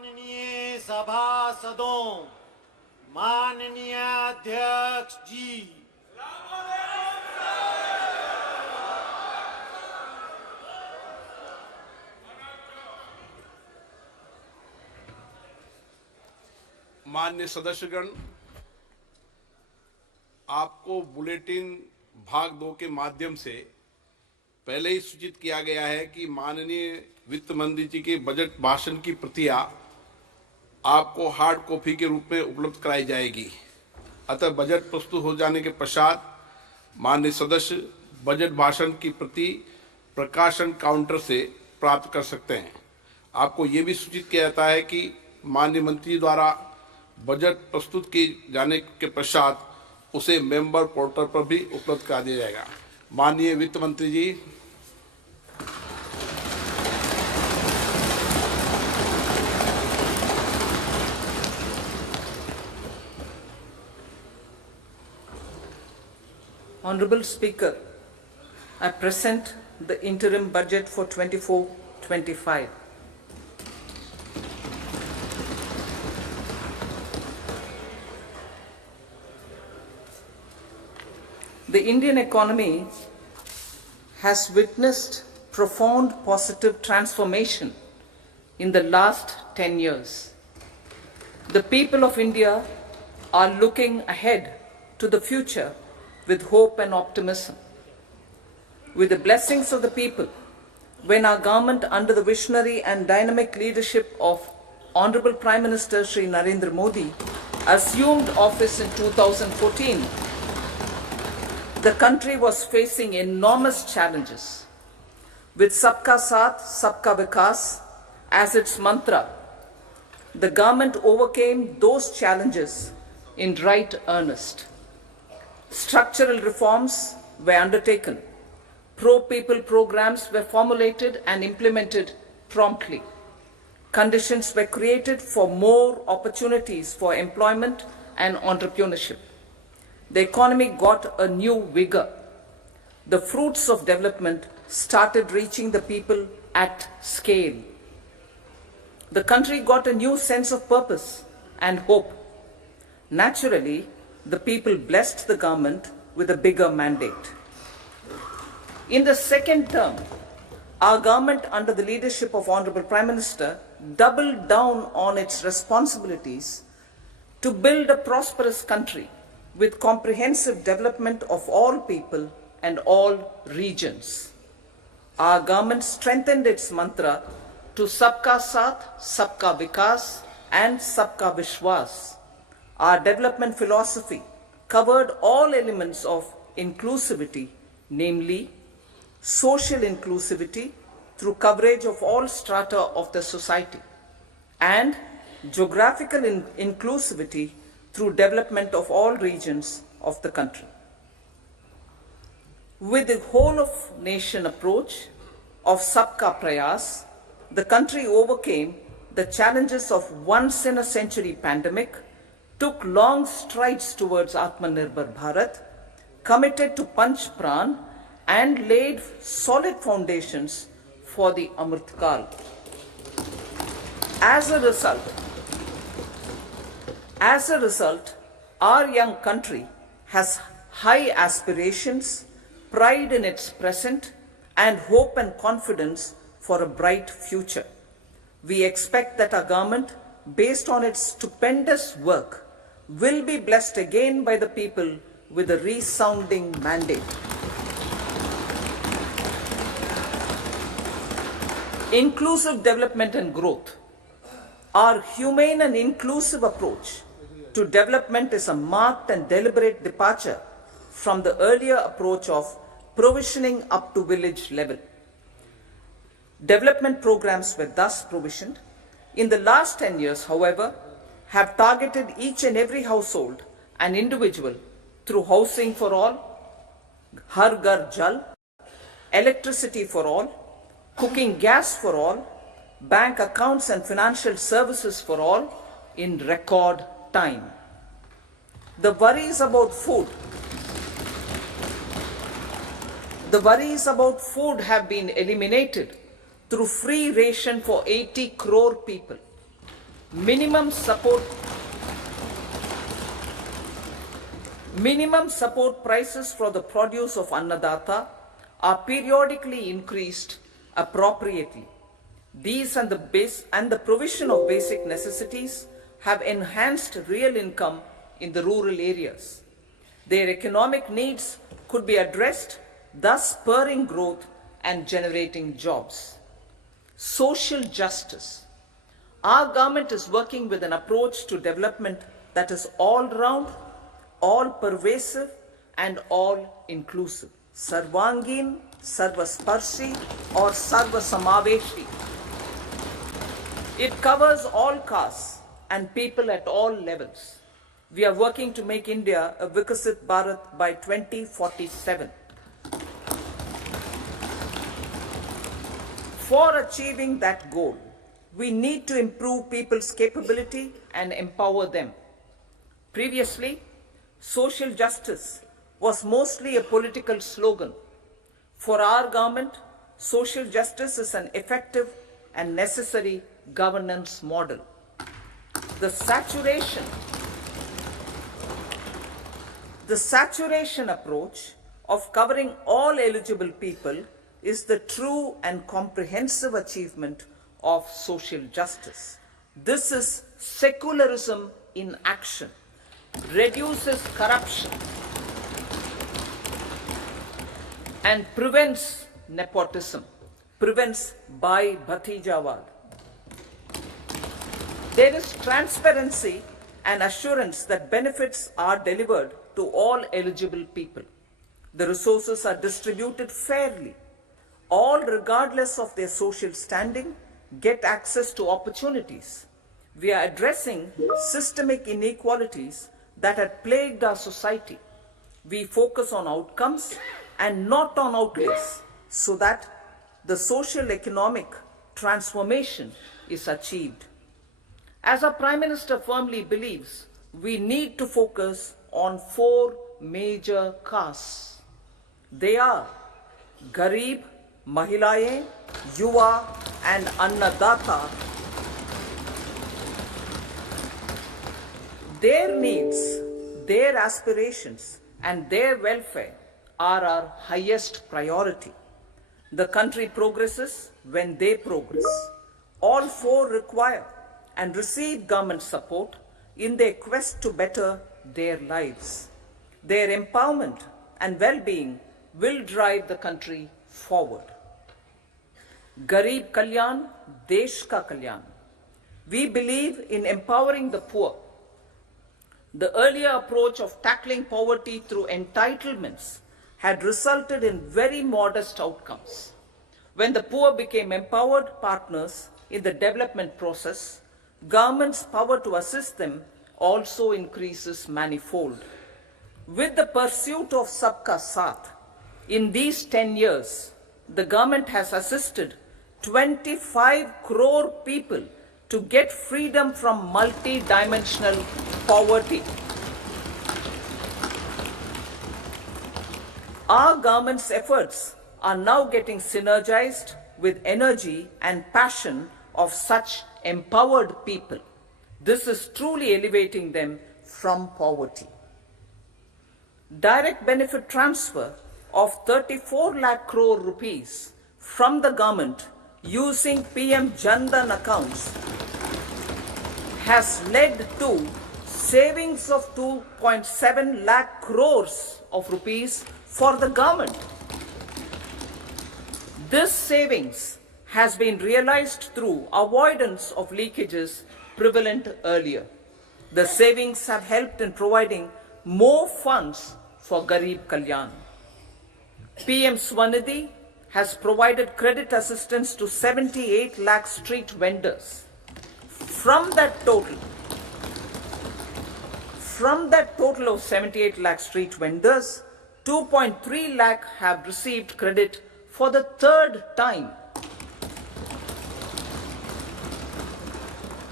माननीय सभासदों, माननीय अध्यक्ष जी, माननीय सदस्यगण, आपको बुलेटिन भाग 2 के माध्यम से पहले ही सूचित किया गया है कि माननीय वित्त मंत्री जी के बजट भाषण की प्रतियां आपको हार्ड कॉपी के रूप में उपलब्ध कराई जाएगी। अतः बजट प्रस्तुत हो जाने के पश्चात माननीय सदस्य बजट भाषण की प्रति प्रकाशन काउंटर से प्राप्त कर सकते हैं। आपको ये भी सूचित किया जाता है कि माननीय मंत्री द्वारा बजट प्रस्तुत किए जाने के पश्चात उसे मेंबर पोर्टल पर भी उपलब्ध करा दिया जाएगा। माननीय वित्त मंत्री जी, Honorable Speaker, I present the interim budget for 24-25. The Indian economy has witnessed profound positive transformation in the last 10 years. The people of India are looking ahead to the future with hope and optimism. With the blessings of the people, when our government under the visionary and dynamic leadership of Honorable Prime Minister Shri Narendra Modi assumed office in 2014, the country was facing enormous challenges. With Sabka Saath, Sabka Vikas as its mantra, the government overcame those challenges in right earnest. Structural reforms were undertaken. Pro-people programs were formulated and implemented promptly. Conditions were created for more opportunities for employment and entrepreneurship. The economy got a new vigor. The fruits of development started reaching the people at scale. The country got a new sense of purpose and hope. Naturally, the people blessed the government with a bigger mandate. In the second term, our government under the leadership of Honorable Prime Minister doubled down on its responsibilities to build a prosperous country with comprehensive development of all people and all regions. Our government strengthened its mantra to Sabka Saath, Sabka Vikas and Sabka Vishwas. Our development philosophy covered all elements of inclusivity, namely social inclusivity through coverage of all strata of the society and geographical inclusivity through development of all regions of the country. With the whole of nation approach of Sabka Prayas, the country overcame the challenges of once in a century pandemic, took long strides towards Atmanirbhar Bharat, committed to Panch Pran and laid solid foundations for the Amrit Kal. As a result, our young country has high aspirations, pride in its present, and hope and confidence for a bright future. We expect that our government, based on its stupendous work, will be blessed again by the people with a resounding mandate. Inclusive development and growth. Our humane and inclusive approach to development is a marked and deliberate departure from the earlier approach of provisioning up to village level. Development programs were thus provisioned. In the last 10 years, however, have targeted each and every household and individual through housing for all, Har Ghar Jal, electricity for all, cooking gas for all, bank accounts and financial services for all in record time. The worries about food have been eliminated through free ration for 80 crore people. Minimum support prices for the produce of Annadata are periodically increased appropriately. These and the provision of basic necessities have enhanced real income in the rural areas. Their economic needs could be addressed, thus spurring growth and generating jobs. Social justice. Our government is working with an approach to development that is all-round, all-pervasive and all-inclusive. Sarvangin, Sarvasparshi or Sarvasamaveshi. It covers all castes and people at all levels. We are working to make India a Vikasit Bharat by 2047. For achieving that goal, we need to improve people's capability and empower them. Previously, social justice was mostly a political slogan. For our government, social justice is an effective and necessary governance model. The saturation approach of covering all eligible people is the true and comprehensive achievement of social justice. This is secularism in action, reduces corruption, and prevents nepotism, prevents Bhai Bhatijawad. There is transparency and assurance that benefits are delivered to all eligible people. The resources are distributed fairly. All, regardless of their social standing, get access to opportunities. We are addressing systemic inequalities that had plagued our society. We focus on outcomes and not on outlays so that the social economic transformation is achieved. As our Prime Minister firmly believes, we need to focus on 4 major castes. They are Garib, Mahilaye, Yuva and Annadata. Their needs, their aspirations and their welfare are our highest priority. The country progresses when they progress. All 4 require and receive government support in their quest to better their lives. Their empowerment and well-being will drive the country forward. Garib Kalyan, Desh Ka Kalyan. We believe in empowering the poor. The earlier approach of tackling poverty through entitlements had resulted in very modest outcomes. When the poor became empowered partners in the development process, government's power to assist them also increases manifold. With the pursuit of Sabka Saath, in these 10 years, the government has assisted 25 crore people to get freedom from multi-dimensional poverty. Our government's efforts are now getting synergized with energy and passion of such empowered people. This is truly elevating them from poverty. Direct benefit transfer of 34 lakh crore rupees from the government using PM Jan Dhan accounts has led to savings of 2.7 lakh crores of rupees for the government. This savings has been realized through avoidance of leakages prevalent earlier. The savings have helped in providing more funds for Garib Kalyan. PM Swanidhi has provided credit assistance to 78 lakh street vendors. From that total of 78 lakh street vendors, 2.3 lakh have received credit for the 3rd time.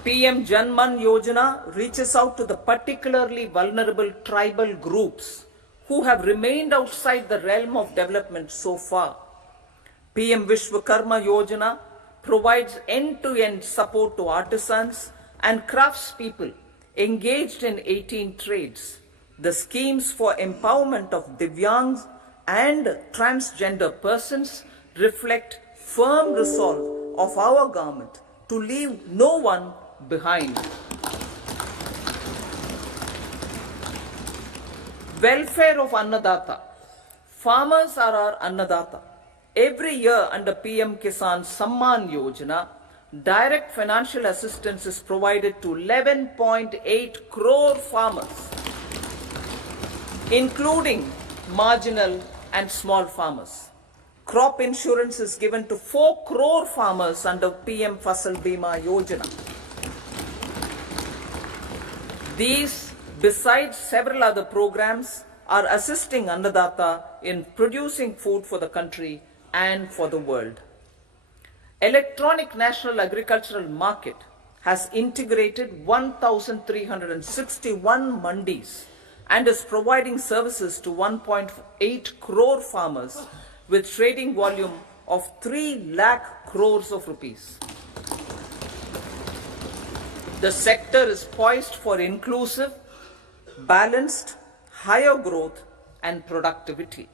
PM Janman Yojana reaches out to the particularly vulnerable tribal groups who have remained outside the realm of development so far. PM Vishwakarma Yojana provides end-to-end support to artisans, and craftspeople engaged in 18 trades. The schemes for empowerment of Divyangs and transgender persons reflect firm resolve of our government to leave no one behind. Welfare of Annadata. Farmers are our Annadata. Every year under PM Kisan Samman Yojana, direct financial assistance is provided to 11.8 crore farmers, including marginal and small farmers. Crop insurance is given to 4 crore farmers under PM Fasal Bima Yojana. These, besides several other programs, are assisting Annadata in producing food for the country and for the world. Electronic National Agricultural Market has integrated 1,361 mandis and is providing services to 1.8 crore farmers with trading volume of 3 lakh crores of rupees. The sector is poised for inclusive, balanced, higher growth and productivity.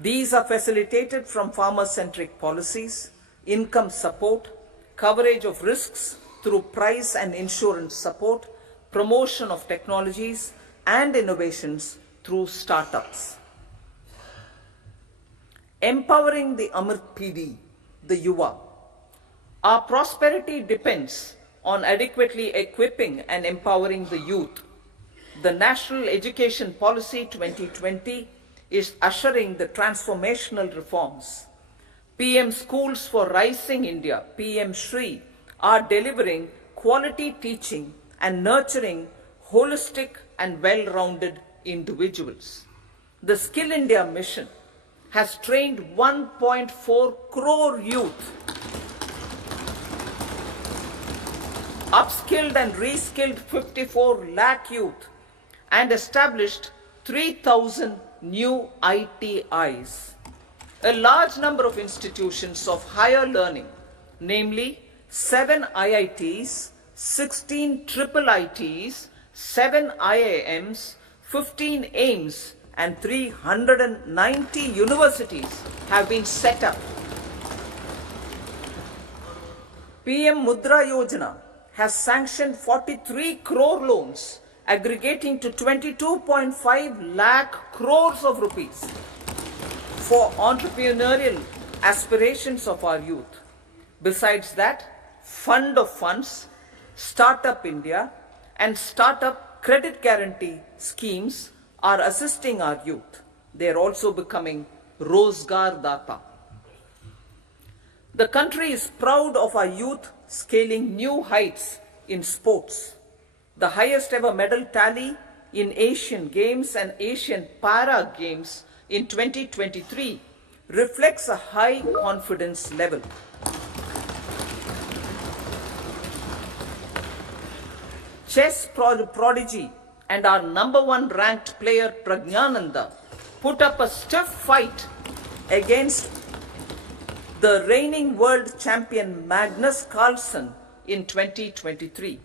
These are facilitated from farmer-centric policies, income support, coverage of risks through price and insurance support, promotion of technologies and innovations through startups. Empowering the Amrit PD, the Yuva. Our prosperity depends on adequately equipping and empowering the youth. The National Education Policy 2020 is ushering the transformational reforms. PM Schools for Rising India, PM Shri, are delivering quality teaching and nurturing holistic and well-rounded individuals. The Skill India mission has trained 1.4 crore youth, upskilled and reskilled 54 lakh youth, and established 3,000 new ITIs. A large number of institutions of higher learning, namely 7 IITs, 16 triple ITs, 7 IIMs, 15 AIMS, and 390 universities have been set up. PM Mudra Yojana has sanctioned 43 crore loans aggregating to 22.5 lakh crores of rupees for entrepreneurial aspirations of our youth. Besides that, Fund of Funds, Startup India, and Startup Credit Guarantee schemes are assisting our youth. They are also becoming Rozgar Data. The country is proud of our youth scaling new heights in sports. The highest ever medal tally in Asian Games and Asian Para Games in 2023 reflects a high confidence level. Chess prodigy and our #1 ranked player Pragnananda put up a stiff fight against the reigning world champion Magnus Carlsen in 2023.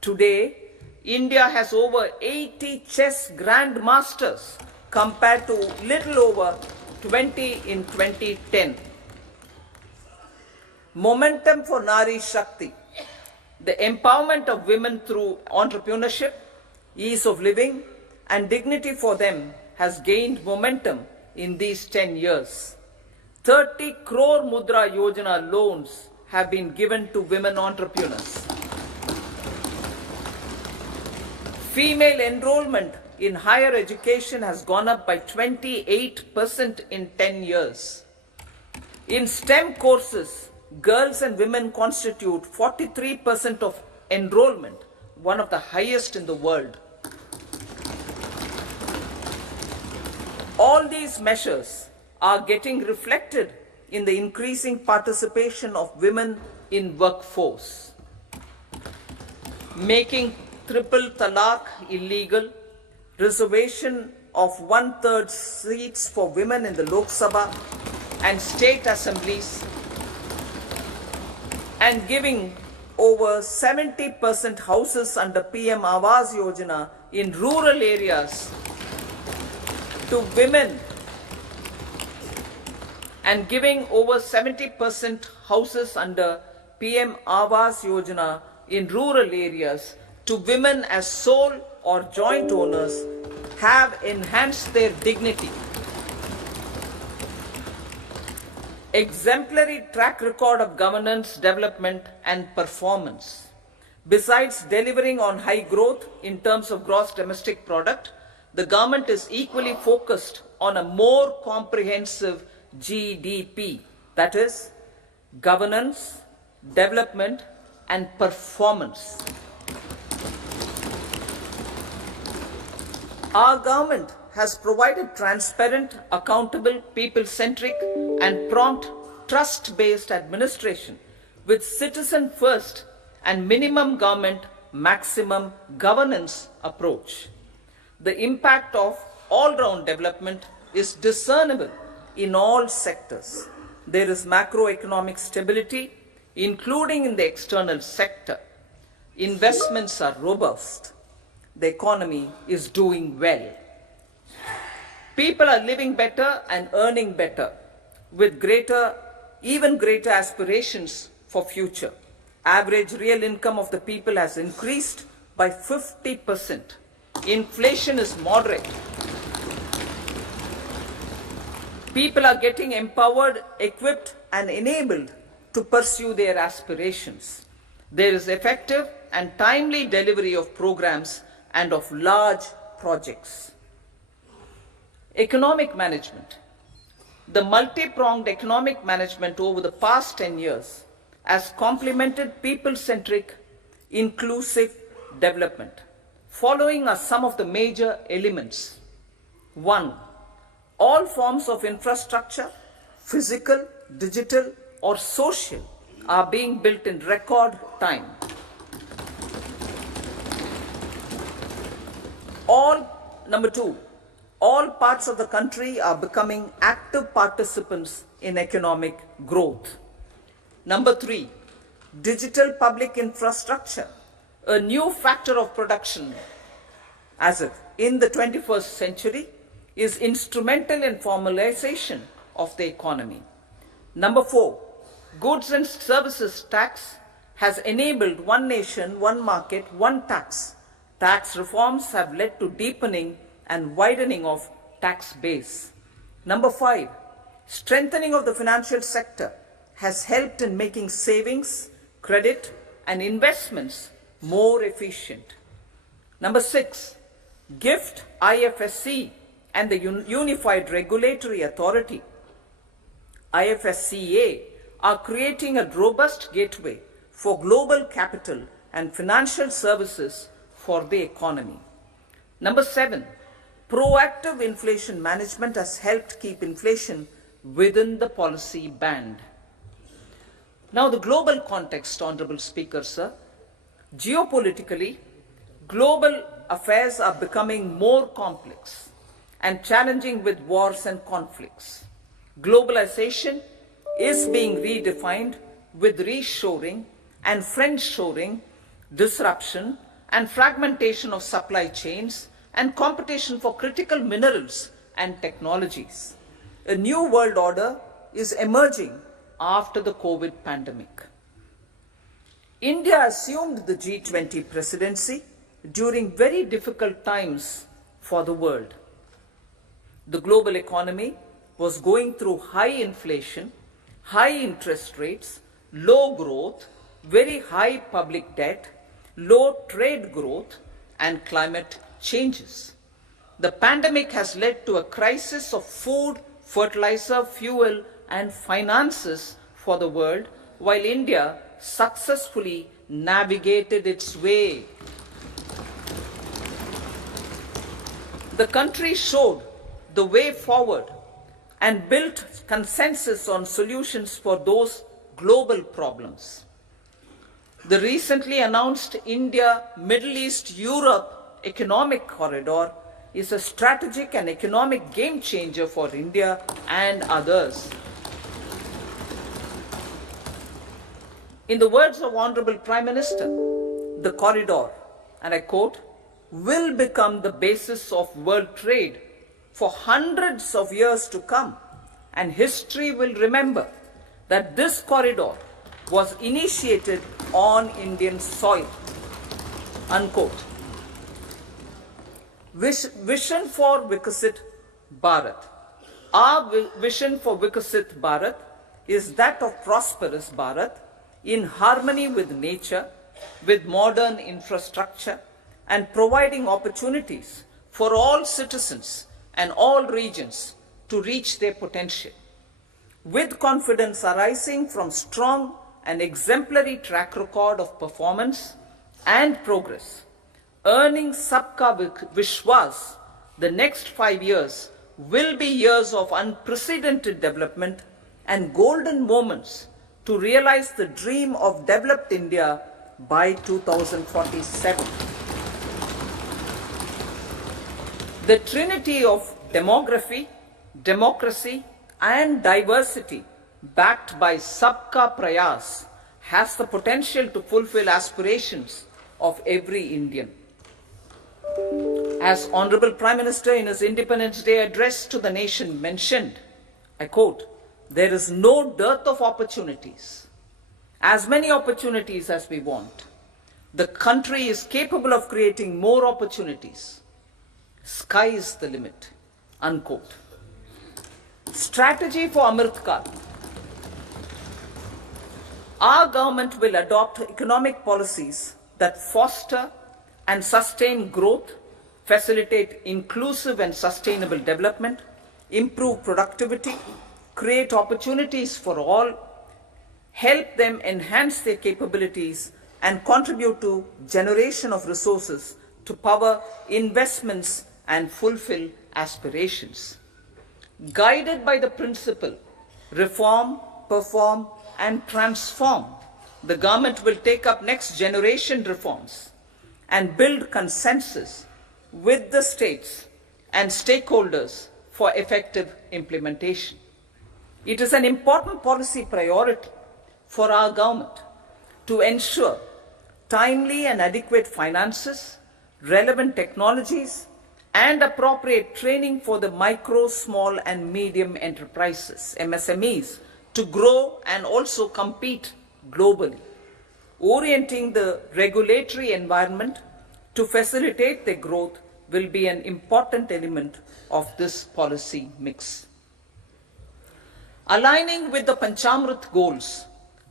Today, India has over 80 chess grandmasters compared to little over 20 in 2010. Momentum for Nari Shakti. The empowerment of women through entrepreneurship, ease of living, and dignity for them has gained momentum in these 10 years. 30 crore Mudra Yojana loans have been given to women entrepreneurs. Female enrollment in higher education has gone up by 28% in 10 years. In STEM courses, girls and women constitute 43% of enrollment, one of the highest in the world. All these measures are getting reflected in the increasing participation of women in workforce. Making triple talaq illegal, reservation of 1/3 seats for women in the Lok Sabha and state assemblies, and giving over 70% houses under PM Awas Yojana in rural areas to women and giving over 70% houses under PM Awas Yojana in rural areas to women as sole or joint owners have enhanced their dignity. Exemplary track record of governance, development and performance. Besides delivering on high growth in terms of gross domestic product, the government is equally focused on a more comprehensive GDP, that is, governance, development and performance. Our government has provided transparent, accountable, people-centric and prompt, trust-based administration with citizen-first and minimum government, maximum governance approach. The impact of all-round development is discernible in all sectors. There is macroeconomic stability, including in the external sector. Investments are robust. The economy is doing well. People are living better and earning better with even greater aspirations for future. Average real income of the people has increased by 50%. Inflation is moderate. People are getting empowered, equipped and enabled to pursue their aspirations. There is effective and timely delivery of programs and of large projects. Economic management. The multi-pronged economic management over the past 10 years has complemented people-centric, inclusive development. Following are some of the major elements. 1. All forms of infrastructure, physical, digital or social, are being built in record time. Number 2, all parts of the country are becoming active participants in economic growth. Number 3, digital public infrastructure, a new factor of production as if in the 21st century, is instrumental in formalization of the economy. Number 4, goods and services tax has enabled one nation, one market, one tax. Tax reforms have led to deepening and widening of tax base. Number 5, strengthening of the financial sector has helped in making savings, credit and investments more efficient. Number 6, GIFT, IFSC and the Unified Regulatory Authority, IFSCA, are creating a robust gateway for global capital and financial services for the economy. Number 7, proactive inflation management has helped keep inflation within the policy band. Now the global context, Honorable Speaker, sir. Geopolitically, global affairs are becoming more complex and challenging with wars and conflicts. Globalization is being redefined with reshoring and friendshoring, disruption and fragmentation of supply chains and competition for critical minerals and technologies. A new world order is emerging after the COVID pandemic. India assumed the G20 presidency during very difficult times for the world. The global economy was going through high inflation, high interest rates, low growth, very high public debt, low trade growth, and climate changes. The pandemic has led to a crisis of food, fertilizer, fuel, and finances for the world, while India successfully navigated its way. The country showed the way forward and built consensus on solutions for those global problems. The recently announced India, Middle East, Europe economic corridor is a strategic and economic game changer for India and others. In the words of Honorable Prime Minister, the corridor, and I quote, will become the basis of world trade for hundreds of years to come, and history will remember that this corridor was initiated on Indian soil, unquote. Vision for Vikasit Bharat. Our vision for Vikasit Bharat is that of prosperous Bharat in harmony with nature, with modern infrastructure, and providing opportunities for all citizens and all regions to reach their potential. With confidence arising from strong and exemplary track record of performance and progress, earning Sabka Vishwas, the next 5 years will be years of unprecedented development and golden moments to realize the dream of developed India by 2047. The trinity of demography, democracy, and diversity backed by Sabka Prayas has the potential to fulfill aspirations of every Indian. As Honorable Prime Minister in his Independence Day address to the nation mentioned, I quote, there is no dearth of opportunities, as many opportunities as we want. The country is capable of creating more opportunities. Sky is the limit, unquote. Strategy for Amrit Kal. Our government will adopt economic policies that foster and sustain growth, facilitate inclusive and sustainable development, improve productivity, create opportunities for all, help them enhance their capabilities, and contribute to generation of resources to power investments and fulfill aspirations. Guided by the principle, reform, perform, and transform, the government will take up next generation reforms and build consensus with the states and stakeholders for effective implementation. It is an important policy priority for our government to ensure timely and adequate finances, relevant technologies, and appropriate training for the micro, small, and medium enterprises, MSMEs, to grow and also compete globally. Orienting the regulatory environment to facilitate their growth will be an important element of this policy mix. Aligning with the Panchamrit goals,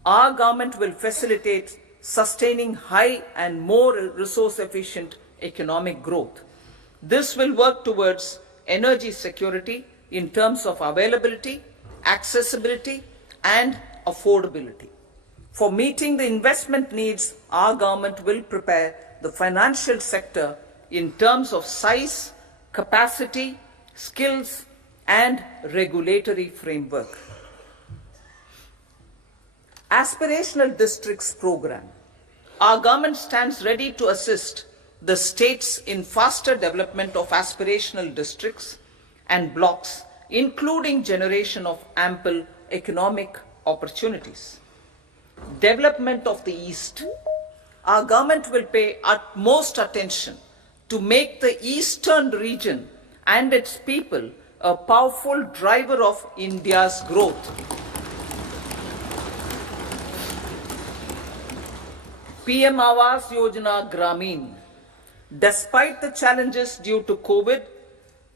our government will facilitate sustaining high and more resource-efficient economic growth. This will work towards energy security in terms of availability, accessibility, and affordability. For meeting the investment needs, our government will prepare the financial sector in terms of size, capacity, skills, and regulatory framework. Aspirational Districts Program. Our government stands ready to assist the states in faster development of aspirational districts and blocks, including generation of ample economic opportunities. Development of the East. Our government will pay utmost attention to make the eastern region and its people a powerful driver of India's growth. PM Awas Yojana Grameen. Despite the challenges due to COVID,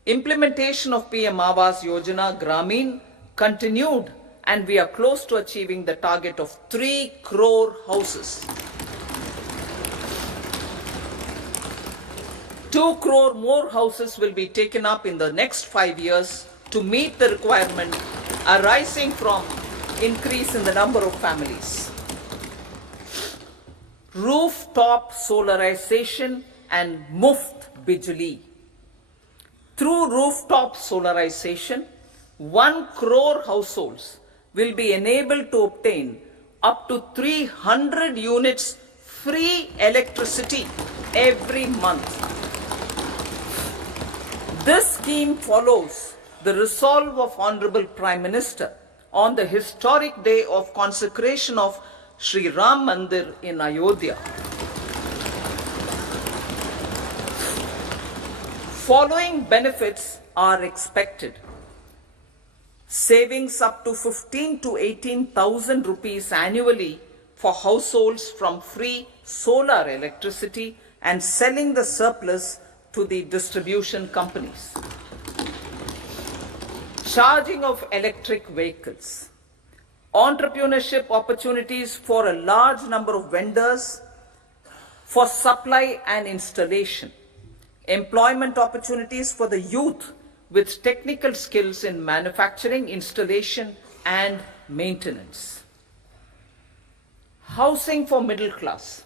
implementation of PM Awas Yojana Grameen continued, and we are close to achieving the target of 3 crore houses. 2 crore more houses will be taken up in the next 5 years to meet the requirement arising from increase in the number of families. Rooftop solarization and Muft Bijli. Through rooftop solarization, 1 crore households will be enabled to obtain up to 300 units free electricity every month. This scheme follows the resolve of Honorable Prime Minister on the historic day of consecration of Sri Ram Mandir in Ayodhya. Following benefits are expected. Savings up to 15 to 18,000 rupees annually for households from free solar electricity and selling the surplus to the distribution companies. Charging of electric vehicles. Entrepreneurship opportunities for a large number of vendors for supply and installation. Employment opportunities for the youth with technical skills in manufacturing, installation and maintenance. Housing for middle class.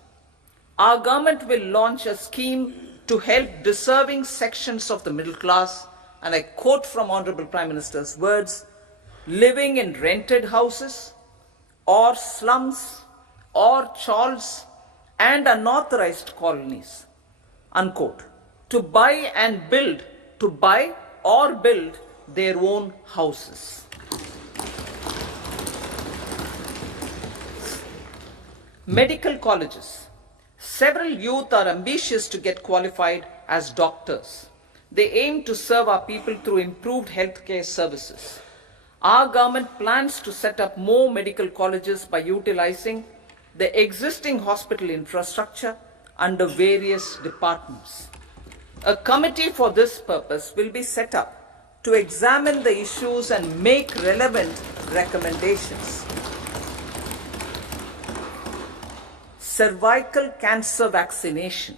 Our government will launch a scheme to help deserving sections of the middle class, and I quote from Honorable Prime Minister's words, living in rented houses or slums or chawls and unauthorized colonies, unquote, to buy or build their own houses. Medical colleges. Several youth are ambitious to get qualified as doctors. They aim to serve our people through improved healthcare services. Our government plans to set up more medical colleges by utilizing the existing hospital infrastructure under various departments. A committee for this purpose will be set up to examine the issues and make relevant recommendations. Cervical cancer vaccination.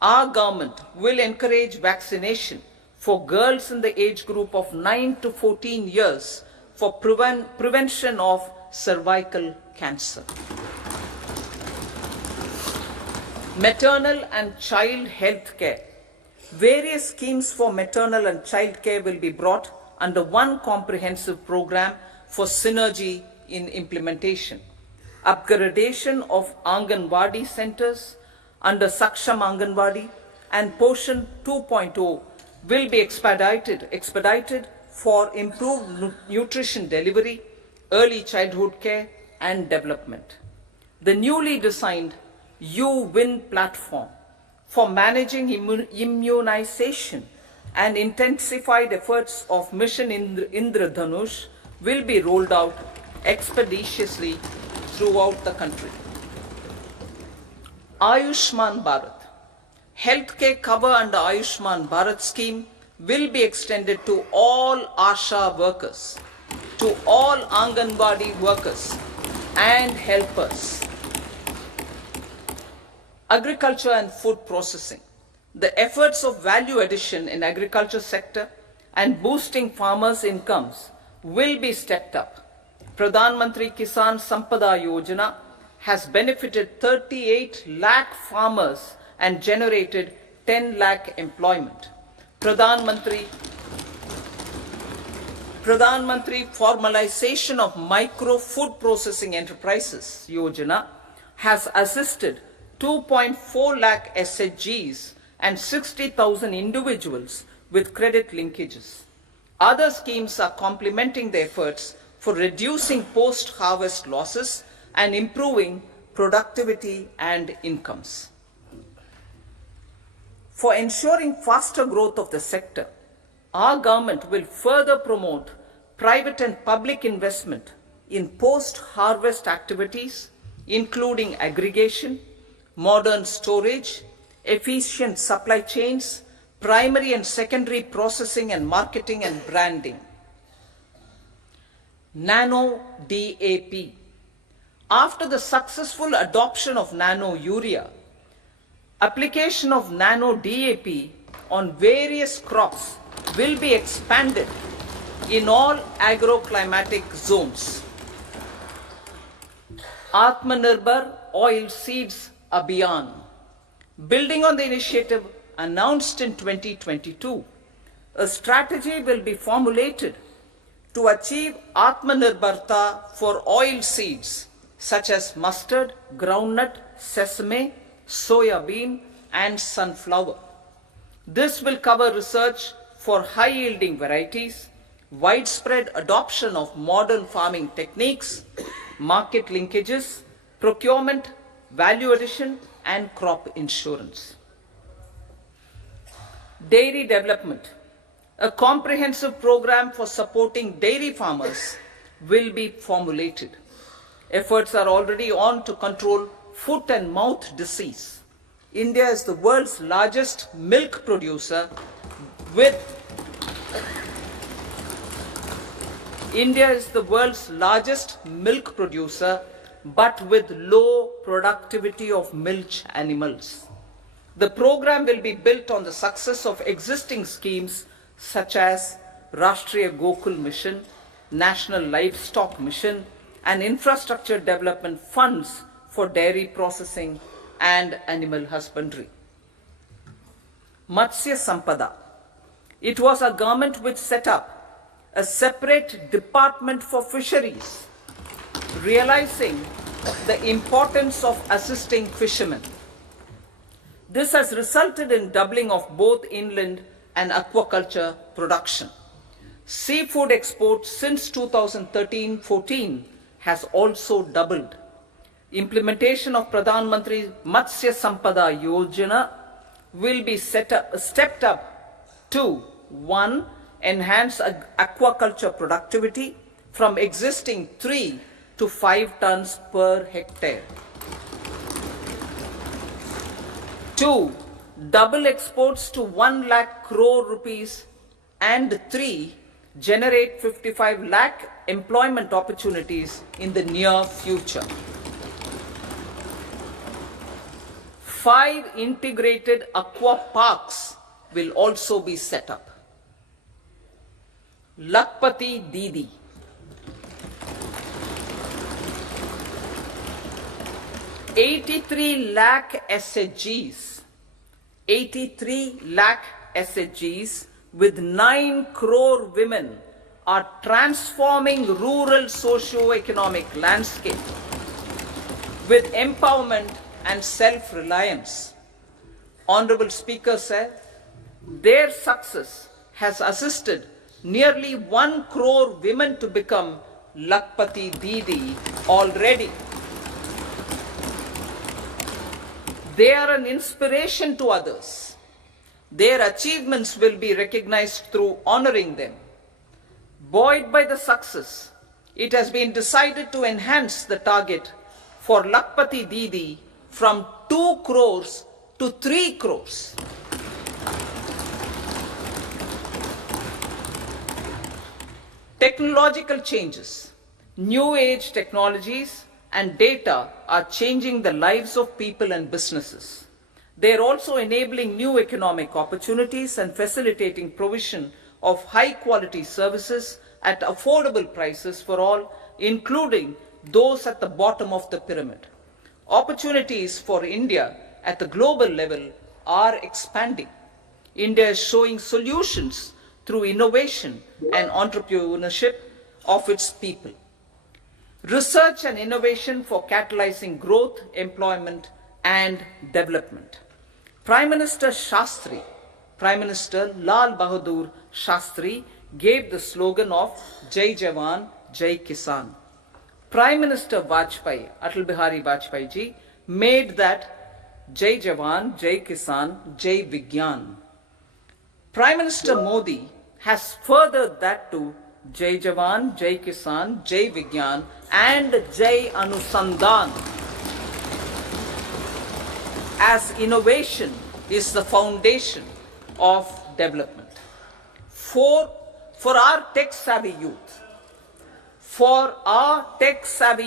Our government will encourage vaccination for girls in the age group of 9 to 14 years for prevention of cervical cancer. Maternal and child health care. Various schemes for maternal and child care will be brought under one comprehensive program for synergy in implementation. Upgradation of Anganwadi centers under Saksham Anganwadi and Poshan 2.0 will be expedited for improved nutrition delivery, early childhood care and development. The newly designed U-Win platform for managing immunization and intensified efforts of Mission Indradhanush will be rolled out expeditiously throughout the country. Ayushman Bharat. Healthcare cover under Ayushman Bharat scheme will be extended to all ASHA workers, to all Anganwadi workers and helpers. Agriculture and food processing. The efforts of value addition in agriculture sector and boosting farmers' incomes will be stepped up. Pradhan Mantri Kisan Sampada Yojana has benefited 38 lakh farmers and generated 10 lakh employment. Pradhan Mantri Formalization of Micro Food Processing Enterprises Yojana has assisted 2.4 lakh SHGs and 60,000 individuals with credit linkages. Other schemes are complementing the efforts for reducing post-harvest losses and improving productivity and incomes. For ensuring faster growth of the sector, our government will further promote private and public investment in post-harvest activities, including aggregation, modern storage, efficient supply chains, primary and secondary processing and marketing and branding. Nano DAP. After the successful adoption of Nano Urea, application of Nano DAP on various crops will be expanded in all agroclimatic zones. Atmanirbhar Oil Seeds Abhiyan. Building on the initiative announced in 2022, a strategy will be formulated to achieve Atmanirbharta for oil seeds such as mustard, groundnut, sesame, soya bean and sunflower. This will cover research for high-yielding varieties, widespread adoption of modern farming techniques, market linkages, procurement, value addition, and crop insurance. Dairy development. A comprehensive program for supporting dairy farmers will be formulated. Efforts are already on to control foot and mouth disease. India is the world's largest milk producer with but with low productivity of milch animals. The program will be built on the success of existing schemes such as Rashtriya Gokul Mission, National Livestock Mission, and infrastructure development funds for dairy processing and animal husbandry. Matsya Sampada. It was our government which set up a separate department for fisheries, realizing the importance of assisting fishermen. This has resulted in doubling of both inland and aquaculture production. Seafood exports since 2013-14 has also doubled. Implementation of Pradhan Mantri Matsya Sampada Yojana will be stepped up to 1. Enhance aquaculture productivity from existing 3 to 5 tons per hectare. 2. Double exports to 1 lakh crore rupees, and 3. Generate 55 lakh employment opportunities in the near future. 5 integrated aqua parks will also be set up. Lakpati Didi. $83 lakh SHGs. 83 lakh SHGs with 9 crore women are transforming rural socio-economic landscape with empowerment and self-reliance. Honorable Speaker said, their success has assisted nearly 1 crore women to become Lakpati Didi already. They are an inspiration to others. Their achievements will be recognized through honoring them. Buoyed by the success, it has been decided to enhance the target for Lakpati Didi from 2 crores to 3 crores. Technological changes, new age technologies and data are changing the lives of people and businesses. They are also enabling new economic opportunities and facilitating provision of high quality services at affordable prices for all, including those at the bottom of the pyramid. Opportunities for India at the global level are expanding. India is showing solutions through innovation and entrepreneurship of its people. Research and innovation for catalyzing growth, employment, and development. Prime Minister Lal Bahadur Shastri gave the slogan of Jai Jawan, Jai Kisan. Prime Minister Vajpayee, Atal Bihari Vajpayee ji, made that Jai Jawan, Jai Kisan, Jai Vigyan. Prime Minister Modi has furthered that to Jai Jawan, Jai Kisan, Jai Vigyan and Jai Anusandhan, as innovation is the foundation of development. For our tech-savvy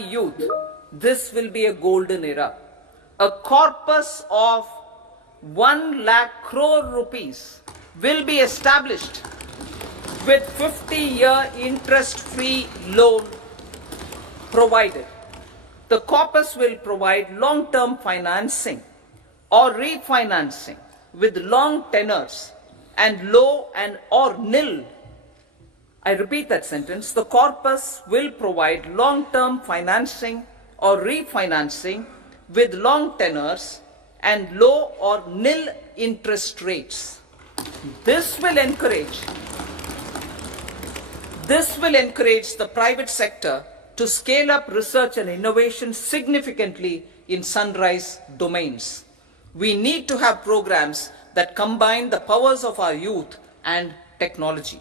youth, this will be a golden era. A corpus of 1 lakh crore rupees will be established with 50-year interest-free loan provided. The corpus will provide long-term financing or refinancing with long tenors and low and or nil. I repeat that sentence. The corpus will provide long-term financing or refinancing with long tenors and low or nil interest rates. This will encourage the private sector to scale up research and innovation significantly in sunrise domains. We need to have programs that combine the powers of our youth and technology.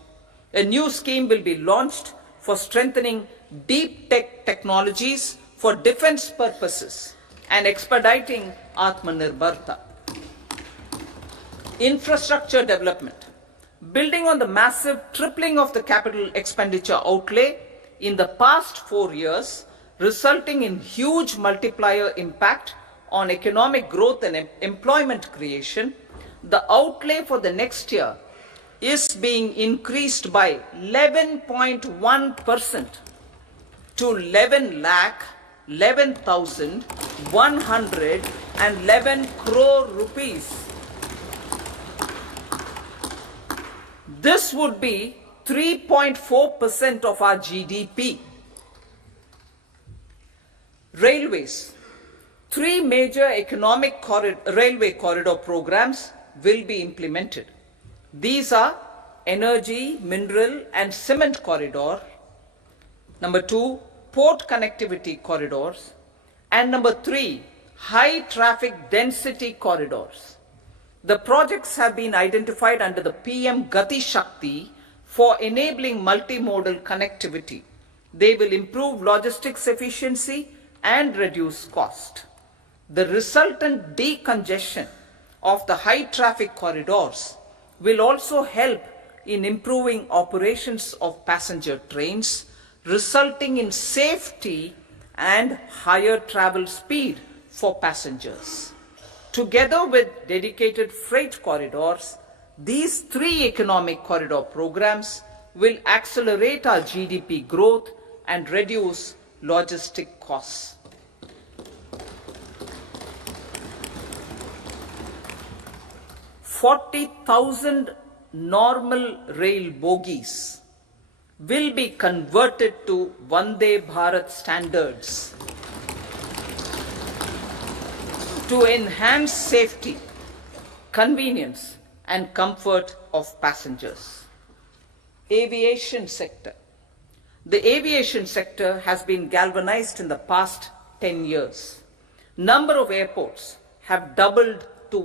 A new scheme will be launched for strengthening deep tech technologies for defense purposes and expediting Atmanirbharta. Infrastructure development. Building on the massive tripling of the capital expenditure outlay in the past 4 years, resulting in huge multiplier impact on economic growth and employment creation, the outlay for the next year is being increased by 11.1% to 11,111 crore rupees. This would be 3.4% of our GDP. Railways. 3 major economic railway corridor programs will be implemented. These are Energy, Mineral and Cement Corridor. Number 2, Port Connectivity Corridors. And number 3, High Traffic Density Corridors. The projects have been identified under the PM Gati Shakti for enabling multimodal connectivity. They will improve logistics efficiency and reduce cost. The resultant decongestion of the high traffic corridors will also help in improving operations of passenger trains, resulting in safety and higher travel speed for passengers. Together with dedicated freight corridors, these 3 economic corridor programs will accelerate our GDP growth and reduce logistic costs. 40,000 normal rail bogies will be converted to Vande Bharat standards to enhance safety, convenience and comfort of passengers. Aviation sector. The aviation sector has been galvanized in the past 10 years. Number of airports have doubled to